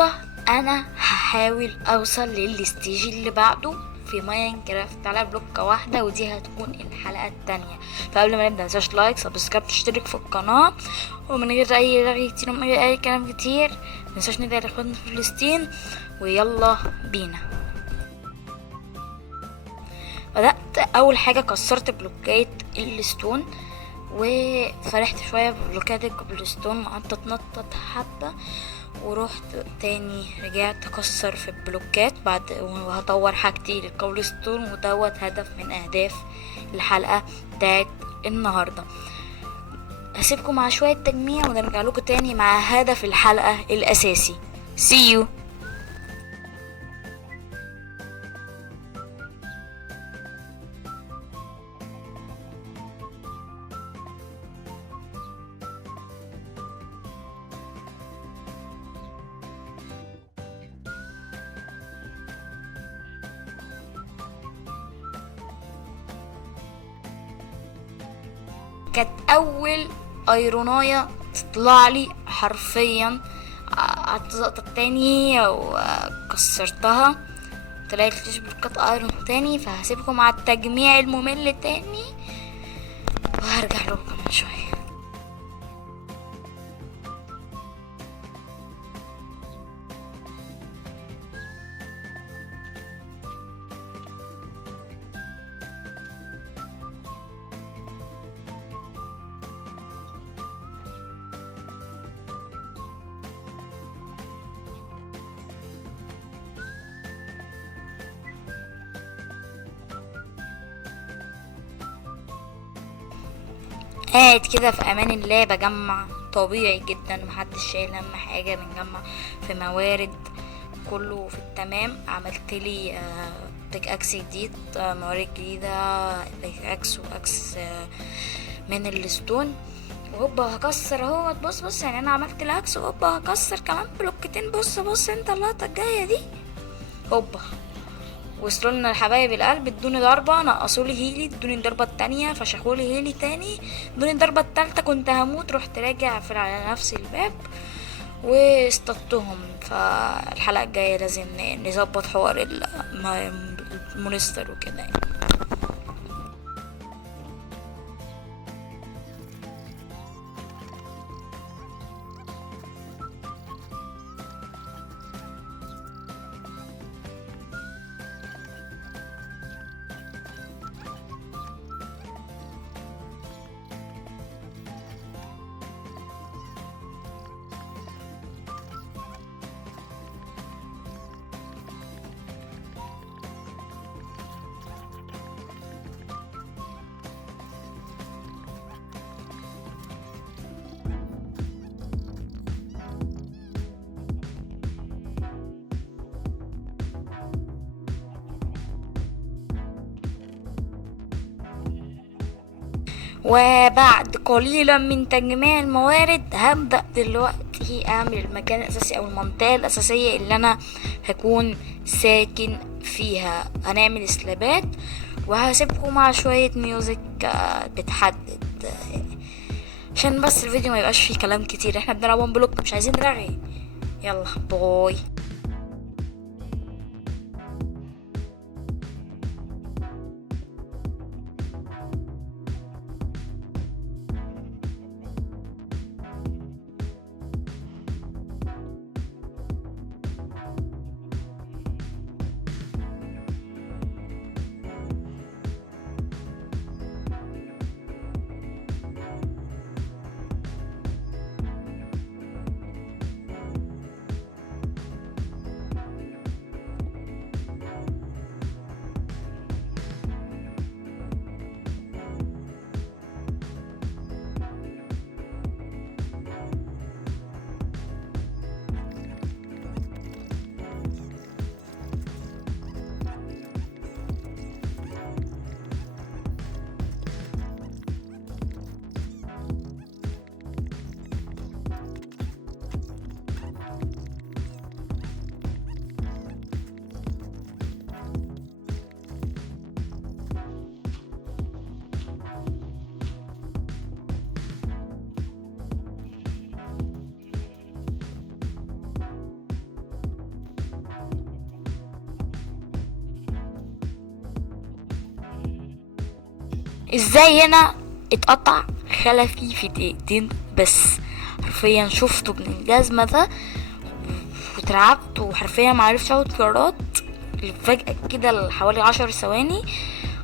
النهاردة انا هحاول اوصل للستيج اللي بعده في ماينكرافت على بلوكة واحدة، ودي هتكون الحلقة التانية. فقبل ما نبدأ متنساش لايك سبسكرايب تشترك في القناة، ومن غير اي رغي كتير ومن غير اي كلام كتير متنساش ندعي لاخواتنا في فلسطين، ويلا بينا. بدأت اول حاجة كسرت بلوكات الستون وفرحت شوية ببلوكات الكوبلستون وقعدت اتنطط حبة، ورحت تاني رجعت اكسر في البلوكات بعد وهطور حاجتي للكوبلستون، ودوت هدف من اهداف الحلقة بتاعت النهاردة. هسيبكم مع شوية تجميع ونرجع لكم تاني مع هدف الحلقة الاساسي. See you. كانت اول ايرونايه تطلع لي حرفيا، قعدت زقطة تاني وكسرتها طلعت ليش بلوكات ايرون تاني. فهسيبكم مع التجميع الممل تاني وهرجع لكم كمان شويه. قاعد كده في امان الله بجمع طبيعي جدا، محدش شايل هم حاجه، بنجمع في موارد كله في التمام. عملت لي بيك اكس جديد، موارد جديده، بيك اكس واكس من الستون. وهوبا هكسر اهوت. بص يعني انا عملت الاكس وهوبا هكسر كمان بلوكتين. بص انت اللقطه الجايه دي. هوبا وصلوا لنا الحبايب القلب، ادوني ضربه نقصوا لي هيلي، ادوني الضربه التانية فشخوا لي هيلي تاني، ادوني الضربه التالتة كنت هموت، رحت راجع في على نفس الباب واصطدتهم. فالحلقه الجايه لازم نظبط حوار المونستر وكده يعني. وبعد قليلا من تجميع الموارد هبدأ دلوقتي اعمل المكان الاساسي او المنطقة الاساسية اللي انا هكون ساكن فيها. هنعمل سلابات وهسيبكم مع شوية ميوزك بتحدد عشان بس الفيديو ما يبقاش فيه كلام كتير. احنا بنلعب ون بلوك مش عايزين رغي. يلا باي. ازاي هنا اتقطع خلفي في دقيقتين بس. حرفيا شفته من الجزمة ده واترعبت، وحرفيا معرفتش اخد قرارات. فجأة كده حوالي 10 ثواني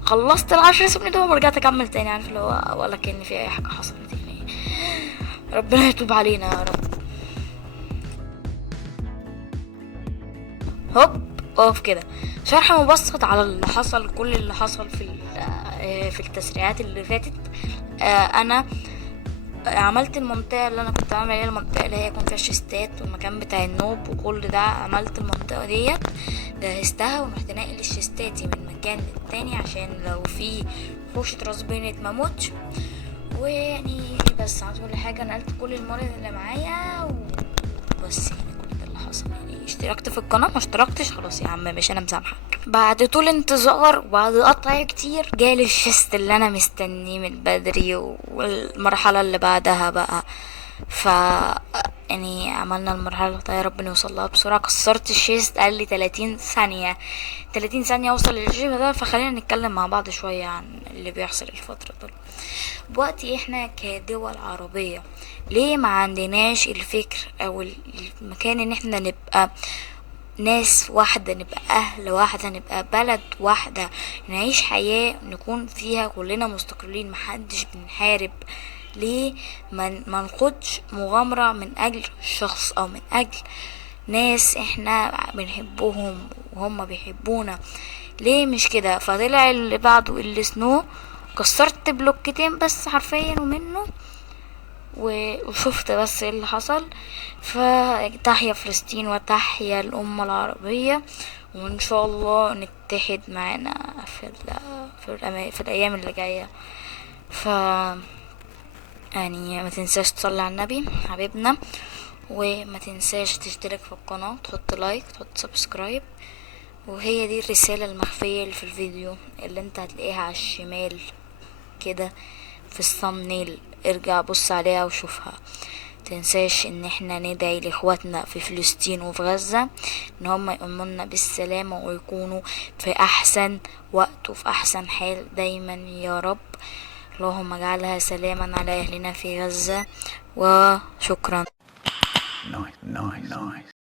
خلصت ال10 ثواني دول ورجعت اكمل تاني، عارف اللي هو ولا كأن في اي حاجة حصلت يعني. ربنا يتوب علينا يا رب. هوب اقف كده. شرح مبسط على اللي حصل، كل اللي حصل في التسريعات اللي فاتت. انا عملت المنطقة اللي انا كنت عامل عليها، المنطقة اللي هي يكون فيها الشيستات والمكان بتاع النوب وكل ده. عملت المنطقة ديت جهزتها ورحت ناقل الشيستاتي من مكان للتاني عشان لو في وحوش راسبينت مموتش. ويعني بس عملت كل حاجة، نقلت كل المرض اللي معايا وبس. يعني كل ده اللي حصل. يعني اشتركت في القناة، ما اشتركتش خلاص يا عم مش انا مسامحك. بعد طول انتظار وبعد قطع كتير جالي الشست اللي انا مستنيه من بدري، والمرحلة اللي بعدها بقى ف يعني عملنا المرحلة يا رب نوصل لها بسرعة. كسرت الشيست، قال لي 30 ثانية 30 ثانية اوصل للجيم ده. فخلينا نتكلم مع بعض شوية عن اللي بيحصل الفترة دول. دلوقتي احنا كدول عربية ليه ما عندناش الفكر او المكان ان احنا نبقى ناس واحدة، نبقى أهل واحدة، نبقى بلد واحدة، نعيش حياة نكون فيها كلنا مستقلين، محدش بنحارب. ليه ما نخدش مغامرة من أجل شخص أو من أجل ناس احنا بنحبهم وهم بيحبونا؟ ليه مش كده؟ فطلع اللي بعده اللي سنو، كسرت بلوكتين بس حرفيا ومنه وشفت بس ايه اللي حصل. فتحيا فلسطين وتحيا الأمة العربية، وإن شاء الله نتحد معنا في الأيام اللي جاية. ف يعني ما تنساش تصلي على النبي حبيبنا، وما تنساش تشترك في القناة، تحط لايك، تحط سبسكرايب. وهي دي الرسالة المخفية اللي في الفيديو اللي انت هتلاقيها على الشمال كده في الثامنيل. ارجع بص عليها وشوفها. تنساش ان احنا ندعي لاخواتنا في فلسطين وفي غزة ان هم يقومونا بالسلامة ويكونوا في احسن وقت وفي احسن حال دايما يا رب. اللهم اجعلها سلاما على اهلنا في غزة. وشكرا.